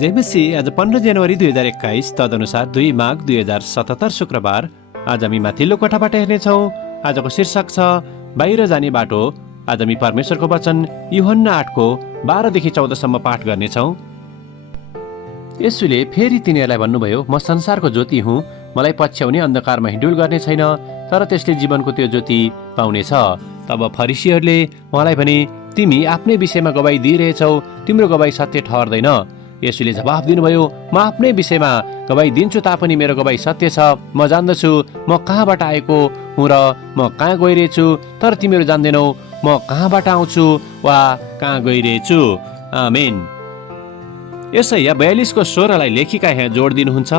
जेमेसी आज 15 जनवरी 2021 तदनुसार 2 माघ 2077 शुक्रबार। आज हामी माथिल्लो कोठाबाट हेर्नेछौँ। आजको शीर्षक छ बाहिर जाने बाटो। आज हामी परमेश्वरको वचन यूहन्ना 8को 12देखि 14सम्म पाठ गर्नेछौँ। येशूले फेरि तिनीहरूलाई भन्नुभयो, म संसारको ज्योति हुँ। मलाई पछ्याउने अन्धकारमा हिँडुल गर्ने छैन, तर त्यसले जीवनको त्यो ज्योति पाउनेछ। तब फरिसीहरूले उहाँलाई भने, तिमी आफ्नै विषयमा गवाई दिइरहेछौ, तिम्रो गवाई सत्य ठहर्दैन। येशूले जवाफ दिनुभयो, म आफ्नै विषयमा गवाई दिन्छु तापनि मेरो गवाई सत्य छ। म जान्दछु म कहाँबाट आएको हुँ र म कहाँ गइरहेछु, तर तिमीहरू जान्दैनौ म कहाँबाट आउँछु वा कहाँ गइरहेछु। आमेन। यसैया 42को 16लाई लेखिका यहाँ जोड दिनुहुन्छ।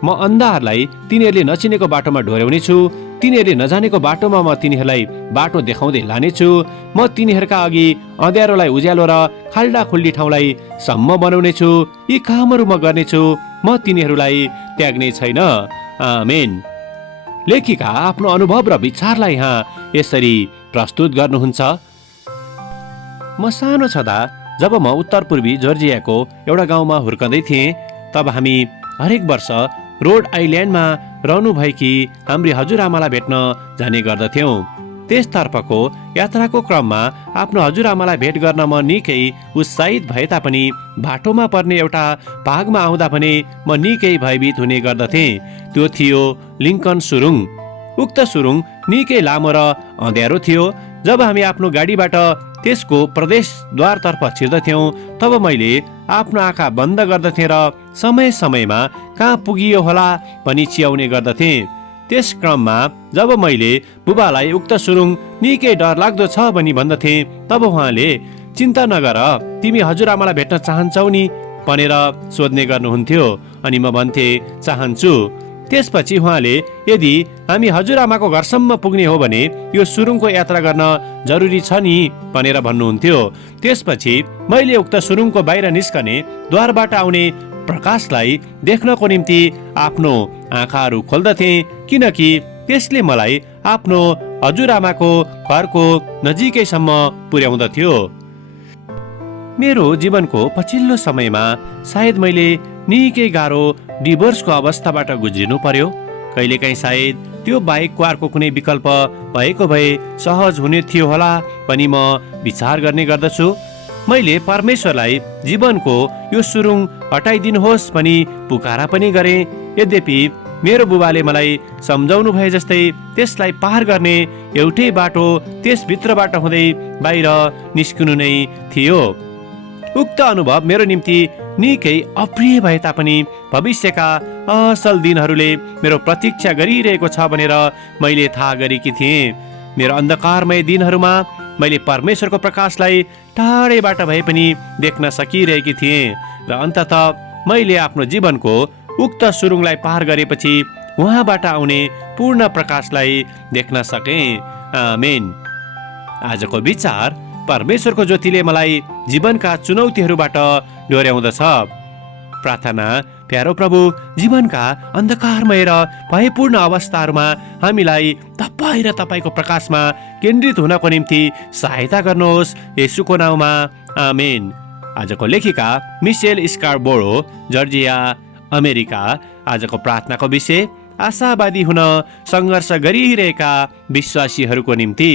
म अन्धाहरूलाई तिनीहरूले नचिनेको बाटोमा ढोर्याउने छु, तिनीहरूले नजानेको बाटोमा म तिनीहरूलाई बाटो देखाउँदै लानेछु। म तिनीहरूका अघि अँध्यारोलाई उज्यालो र खाल्डा खुल्डी ठाउँलाई सम्म बनाउने छु। यी कामहरू म गर्नेछु, म तिनीहरूलाई त्याग्ने छैन। आमेन। लेखिका आफ्नो अनुभव र विचारलाई यहाँ यसरी प्रस्तुत गर्नुहुन्छ। म सानो छँदा जब म उत्तर पूर्वी जर्जियाको एउटा गाउँमा हुर्कँदै थिएँ, तब हामी हरेक वर्ष रोड आइल्यान्डमा रहनुभएकी हाम्री हजुरआमालाई भेट्न जाने गर्दथ्यौँ। त्यसतर्फको यात्राको क्रममा आफ्नो हजुरआमालाई भेट गर्न म निकै उत्साहित भए तापनि बाटोमा पर्ने एउटा भागमा आउँदा भने म निकै भयभीत हुने गर्दथेँ। त्यो थियो लिङ्कन सुरुङ। उक्त सुरुङ निकै लामो र अँध्यारो थियो। जब हामी आफ्नो गाडीबाट त्यसको प्रवेशद्वारतर्फ छिर्दथ्यौँ, तब मैले आफ्नो आँखा बन्द गर्दथेँ र समय समयमा कहाँ पुगियो होला भनी चियाउने गर्दथेँ। त्यस क्रममा जब मैले बुबालाई उक्त सुरुङ निकै डरलाग्दो छ भनी भन्दथेँ, तब उहाँले चिन्ता नगर, तिमी हजुरआमालाई भेट्न चाहन्छौ नि भनेर सोध्ने गर्नुहुन्थ्यो। अनि म भन्थेँ, चाहन्छु। त्यसपछि उहाँले यदि हामी हजुरआमाको घरसम्म पुग्ने हो भने यो सुरुङको यात्रा गर्न जरुरी छ नि भनेर भन्नुहुन्थ्यो। त्यसपछि मैले उक्त सुरुङको बाहिर निस्कने द्वारबाट आउने प्रकाशलाई देख्नको निम्ति आफ्नो आँखाहरू खोल्दथेँ, किनकि त्यसले मलाई आफ्नो हजुरआमाको घरको नजिकैसम्म पुर्याउँदथ्यो। मेरो जीवनको पछिल्लो समयमा सायद मैले निकै गाह्रो डिभोर्सको अवस्थाबाट गुज्रिनु पर्यो। कहिलेकाहीँ सायद त्यो बाहेकको अर्को कुनै विकल्प भएको भए सहज हुने थियो होला भनी म विचार गर्ने गर्दछु। मैले परमेश्वरलाई जीवनको यो सुरुङ हटाइदिनुहोस् भनी पुकारा पनि गरेँ। यद्यपि मेरो बुबाले मलाई सम्झाउनु भए जस्तै त्यसलाई पार गर्ने एउटै बाटो त्यसभित्रबाट हुँदै बाहिर निस्किनु नै थियो। उक्त अनुभव मेरो निम्ति निकै अप्रिय भए तापनि भविष्यका असल दिनहरूले मेरो प्रतीक्षा गरिरहेको छ भनेर मैले थाहा गरेकी थिएँ। मेरो अन्धकारमय दिनहरूमा मैले परमेश्वरको प्रकाशलाई टाढैबाट भए पनि देख्न सकिरहेकी थिएँ र अन्ततः मैले आफ्नो जीवनको उक्त सुरुङलाई पार गरेपछि उहाँबाट आउने पूर्ण प्रकाशलाई देख्न सकेँ। आमेन। आजको विचार, परमेश्वरको ज्योतिले मलाई जीवनका चुनौतीहरूबाट डोर्याउँदछ। प्रार्थना। प्यारो प्रभु, जीवनका अन्धकारमय र भयपूर्ण अवस्थाहरूमा हामीलाई तपाईँ र तपाईँको प्रकाशमा केन्द्रित हुनको निम्ति सहायता गर्नुहोस्, येशूको नाउँमा। आमेन। आजको लेखिका मिसेल स्कारबोरो, जर्जिया, अमेरिका। आजको प्रार्थनाको विषय, आशावादी हुन सङ्घर्ष गरिरहेका विश्वासीहरूको निम्ति।